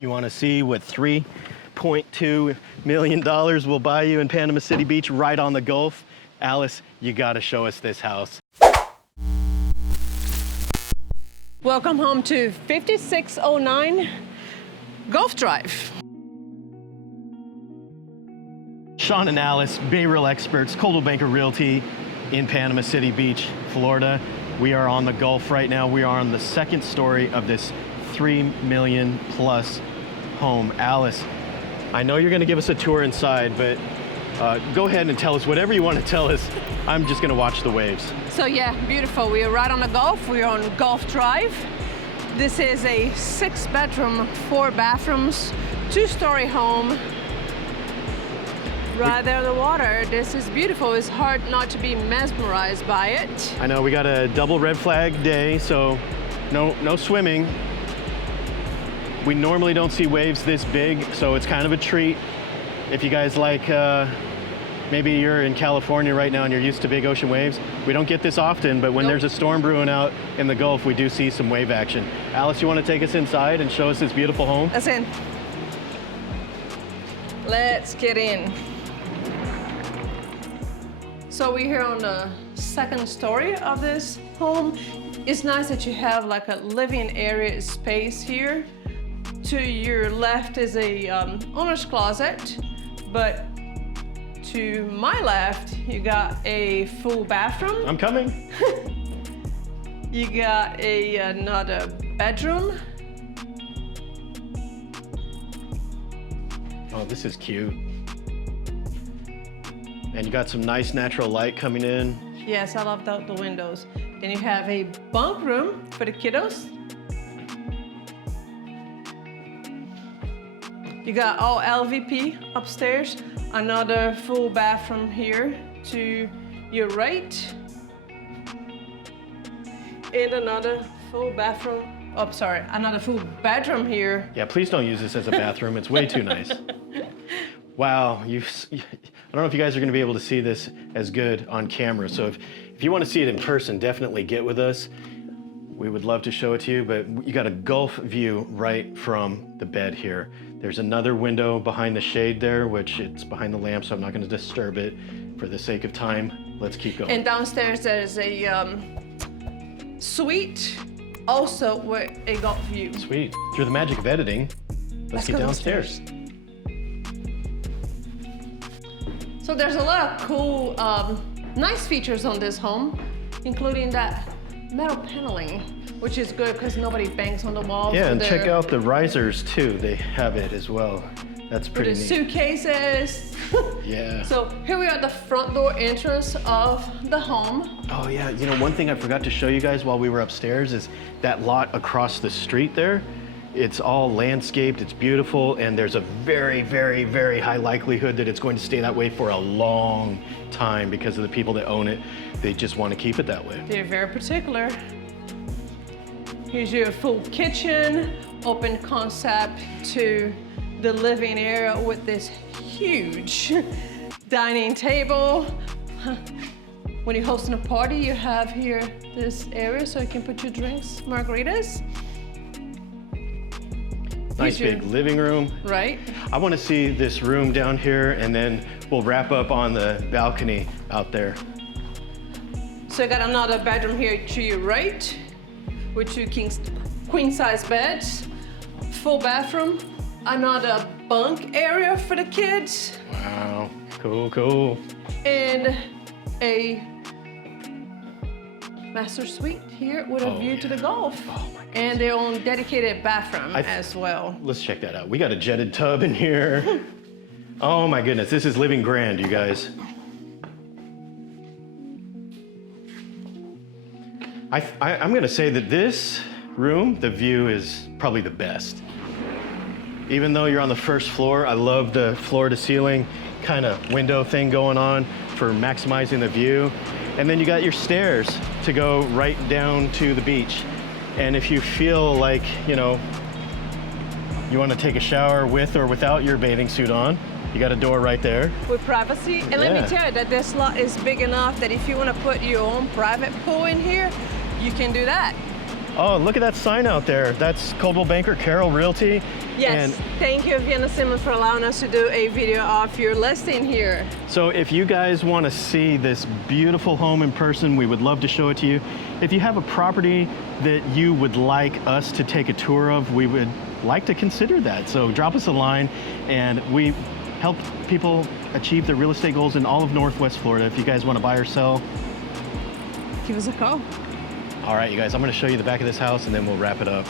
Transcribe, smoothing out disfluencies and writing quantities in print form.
You want to see what $3.2 million will buy you in Panama City Beach right on the Gulf? Alice, you got to show us this house. Welcome home to 5609 Gulf Drive. Sean and Alice, Bay Real experts, Coldwell Banker Realty in Panama City Beach, Florida. We are on the Gulf right now. We are on the second story of this $3 million plus home. Alice, I know you're going to give us a tour inside, but go ahead and tell us whatever you want to tell us. I'm just going to watch the waves. So yeah, beautiful. We are right on the Gulf. We are on Gulf Drive. This is a 6-bedroom, 4 bathrooms, 2-story home. Right there on the water. This is beautiful. It's hard not to be mesmerized by it. I know we got a double red flag day, so no swimming. We normally don't see waves this big, so it's kind of a treat. If you guys like, maybe you're in California right now and you're used to big ocean waves. We don't get this often, but when there's a storm brewing out in the Gulf, we do see some wave action. Alice, you want to take us inside and show us this beautiful home? Let's in. Let's get in. So we're here on the second story of this home. It's nice that you have like a living area space here. To your left is a owner's closet, but to my left, you got a full bathroom. I'm coming. You got another bedroom. Oh, this is cute. And you got some nice natural light coming in. Yes, I love the windows. Then you have a bunk room for the kiddos. You got all LVP upstairs. Another full bathroom here to your right. And another full bathroom. Oh, sorry, another full bedroom here. Yeah, please don't use this as a bathroom. It's way too nice. Wow, I don't know if you guys are gonna be able to see this as good on camera. So if you wanna see it in person, definitely get with us. We would love to show it to you, but you got a Gulf view right from the bed here. There's another window behind the shade there, which it's behind the lamp, so I'm not gonna disturb it for the sake of time. Let's keep going. And downstairs there's a suite, also with a Gulf view. Sweet. Through the magic of editing, let's get downstairs. So there's a lot of cool, nice features on this home, including that metal paneling, which is good because nobody bangs on the walls. Yeah, and check out the risers too. They have it as well. That's pretty neat. Suitcases. Yeah. So here we are at the front door entrance of the home. Oh yeah, you know, one thing I forgot to show you guys while we were upstairs is that lot across the street there. It's all landscaped, it's beautiful, and there's a very, very, very high likelihood that it's going to stay that way for a long time because of the people that own it. They just want to keep it that way. They're very particular. Here's your full kitchen, open concept to the living area with this huge dining table. When you're hosting a party, you have here this area so you can put your drinks, margaritas. Nice big living room. Right. I want to see this room down here, and then we'll wrap up on the balcony out there. So you got another bedroom here to your right with 2 queen size beds, full bathroom, another bunk area for the kids. Wow, cool, cool. And a master suite here with a view to the Gulf. Oh my goodness. And their own dedicated bathroom as well. Let's check that out. We got a jetted tub in here. Oh my goodness, this is living grand, you guys. I'm gonna say that this room, the view is probably the best. Even though you're on the first floor, I love the floor to ceiling kind of window thing going on for maximizing the view. And then you got your stairs to go right down to the beach. And if you feel like, you know, you want to take a shower with or without your bathing suit on, you got a door right there. With privacy. And let me tell you that this lot is big enough that if you want to put your own private pool in here, you can do that. Oh, look at that sign out there. That's Coldwell Banker, Carroll Realty. Yes, thank you, Vienna Simmons, for allowing us to do a video of your listing here. So if you guys want to see this beautiful home in person, we would love to show it to you. If you have a property that you would like us to take a tour of, we would like to consider that. So drop us a line, and we help people achieve their real estate goals in all of Northwest Florida. If you guys want to buy or sell, give us a call. all right, you guys, I'm going to show you the back of this house and then we'll wrap it up.